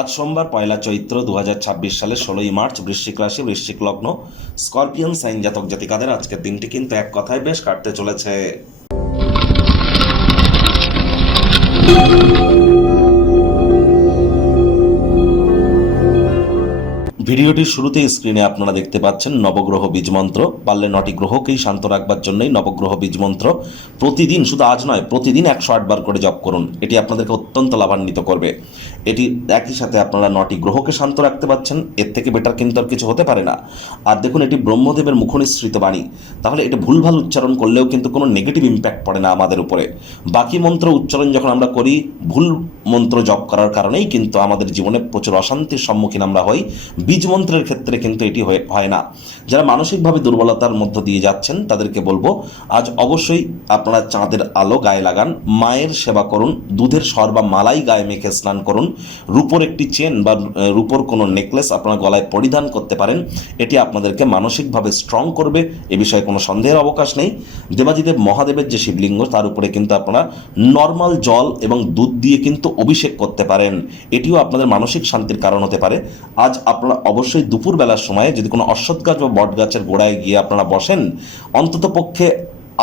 আজ সোমবার পয়লা চৈত্র 2026 সালের 16ই মার্চ। বৃশ্চিক রাশি, বৃশ্চিক লগ্ন, স্করপিয়ন সাইন জাতক জাতিকাদের আজকের দিনটি কিন্তু এক কথায় বেশ কাটতে চলেছে। ভিডিওটির শুরুতেই স্ক্রিনে আপনারা দেখতে পাচ্ছেন নবগ্রহ বীজ মন্ত্র। পারলে 9টি গ্রহকেই শান্ত রাখবার জন্যই নবগ্রহ বীজ মন্ত্র প্রতিদিন, শুধু আজ নয়, প্রতিদিন 108 বার করে জপ করুন। এটি আপনাদেরকে অত্যন্ত লাভান্বিত করবে। এটি একই সাথে আপনারা 9টি গ্রহকে শান্ত রাখতে পারছেন, এর থেকে বেটার কিন্তু আর কিছু হতে পারে না। আর দেখুন, এটি ব্রহ্মদেবের মুখনিসৃত বাণী, তাহলে এটা ভুলভাল উচ্চারণ করলেও কিন্তু কোনো নেগেটিভ ইম্প্যাক্ট পড়ে না আমাদের উপরে। বাকি মন্ত্র উচ্চারণ যখন আমরা করি, ভুল মন্ত্র জপ করার কারণেই কিন্তু আমাদের জীবনে প্রচুর অশান্তির সম্মুখীন আমরা হই। বীজ মন্ত্রের ক্ষেত্রে কিন্তু এটি হয় না। যারা মানসিকভাবে দুর্বলতার মধ্য দিয়ে যাচ্ছেন তাদেরকে বলবো, আজ অবশ্যই আপনারা চাঁদের আলো গায়ে লাগান, মায়ের সেবা করুন, দুধের সর বা মালাই গায়ে মেখে স্নান করুন, রূপোর একটি চেন বা রূপোর কোনো নেকলেস আপনারা গলায় পরিধান করতে পারেন। এটি আপনাদেরকে মানসিকভাবে স্ট্রং করবে, এ বিষয়ে কোনো সন্দেহের অবকাশ নেই। দেবাজিদেব মহাদেবের যে শিবলিঙ্গ, তার উপরে কিন্তু আপনারা নর্মাল জল এবং দুধ দিয়ে কিন্তু অভিষেক করতে পারেন। এটিও আপনাদের মানসিক শান্তির কারণ হতে পারে। আজ আপনারা অবশ্যই দুপুরবেলার সময়ে যদি কোনো অশ্বত্থ গাছ বা বট গাছের গোড়ায় গিয়ে আপনারা বসেন, অন্তত পক্ষে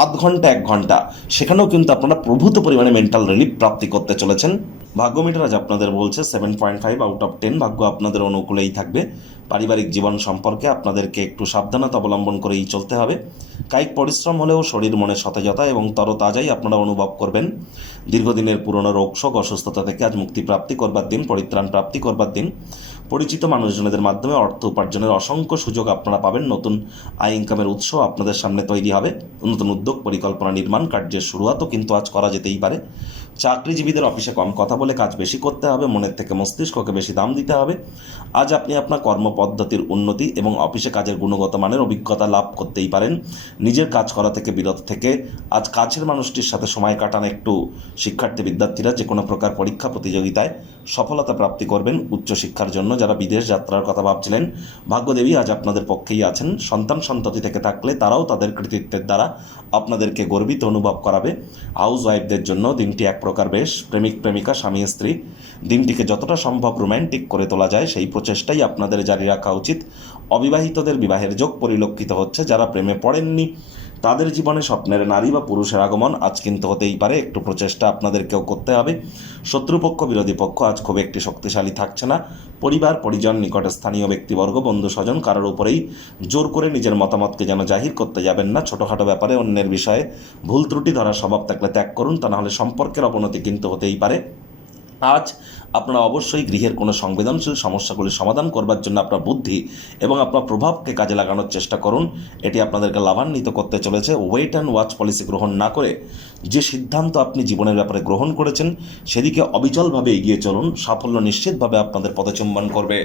আধ ঘন্টা 1 ঘন্টা, সেখানেও কিন্তু আপনারা প্রভূত পরিমাণে মেন্টাল রিলিফ প্রাপ্তি করতে চলেছেন। ভাগ্য মিটার আজ আপনাদের বলছে 7.5 আউট অফ 10। ভাগ্য আপনাদের অনুকূলেই থাকবে। পারিবারিক জীবন সম্পর্কে আপনাদেরকে একটু সাবধানতা অবলম্বন করেই চলতে হবে। কায়িক পরিশ্রম হলেও শরীর মনে সতেজতা এবং তরতাজাই আপনারা অনুভব করবেন। দীর্ঘদিনের পুরনো রোগশোক অসুস্থতা থেকে আজ মুক্তি প্রাপ্তি করবার দিন, পরিত্রাণ প্রাপ্তি করবার দিন। পরিচিত মানুষজনদের মাধ্যমে অর্থ উপার্জনের অসংখ্য সুযোগ আপনারা পাবেন। নতুন আয় ইনকামের উৎস আপনাদের সামনে তৈরি হবে। নতুন উদ্যোগ, পরিকল্পনা, নির্মাণ কার্যের শুরুয়াতও কিন্তু আজ করা যেতেই পারে। চাকরিজীবীদের অফিসে কম কথা বলে কাজ বেশি করতে হবে, মনের থেকে মস্তিষ্ককে বেশি দাম দিতে হবে। আজ আপনি আপনার কর্মপদ্ধতির উন্নতি এবং অফিসে কাজের গুণগত মানের অভিজ্ঞতা লাভ করতেই পারেন। নিজের কাজ করা থেকে বিরত থেকে আজ কাছের মানুষটির সাথে সময় কাটান। একটু শিক্ষার্থী বিদ্যার্থীরা যে কোনো প্রকার পরীক্ষা প্রতিযোগিতায় সফলতা প্রাপ্তি করবেন। উচ্চশিক্ষার জন্য যারা বিদেশ যাত্রার কথা ভাবছিলেন, ভাগ্যদেবী আজ আপনাদের পক্ষেই আছেন। সন্তান সন্ততি থেকে থাকলে তারাও তাদের কৃতিত্বের দ্বারা আপনাদেরকে গর্বিত অনুভব করাবে। হাউস ওয়াইফদের জন্য দিনটি এক প্রকার বেশ। প্রেমিক প্রেমিকা, স্বামী স্ত্রী, দিনটিকে যতটা সম্ভব রোম্যান্টিক করে তোলা যায় সেই প্রচেষ্টাই আপনাদের জারি রাখা উচিত। অবিবাহিতদের বিবাহের যোগ পরিলক্ষিত হচ্ছে। যারা প্রেমে পড়েননি তাদের জীবনে স্বপ্নের নারী বা পুরুষের আগমন আজ কিন্তু হতেই পারে। একটু প্রচেষ্টা আপনাদেরকেও করতে হবে। শত্রুপক্ষ, বিরোধী পক্ষ আজ খুব একটি শক্তিশালী থাকছে না। পরিবার, পরিজন, নিকট স্থানীয় ব্যক্তিবর্গ, বন্ধু স্বজন, কারোর উপরেই জোর করে নিজের মতামতকে যেন জাহির করতে যাবেন না। ছোটোখাটো ব্যাপারে অন্যের বিষয়ে ভুল ত্রুটি ধরার স্বভাব থাকলে ত্যাগ করুন, তা নাহলে সম্পর্কের অবনতি কিন্তু হতেই পারে। আজ আপনারা অবশ্যই গৃহের কোনো সংবেদনশীল সমস্যাগুলির সমাধান করবার জন্য আপনার বুদ্ধি এবং আপনার প্রভাবকে কাজে লাগানোর চেষ্টা করুন। এটি আপনাদেরকে লাভান্বিত করতে চলেছে। ওয়েট অ্যান্ড ওয়াচ পলিসি গ্রহণ না করে যে সিদ্ধান্ত আপনি জীবনের ব্যাপারে গ্রহণ করেছেন সেদিকে অবিচলভাবে এগিয়ে চলুন। সাফল্য নিশ্চিতভাবে আপনাদের পদচুম্বন করবে।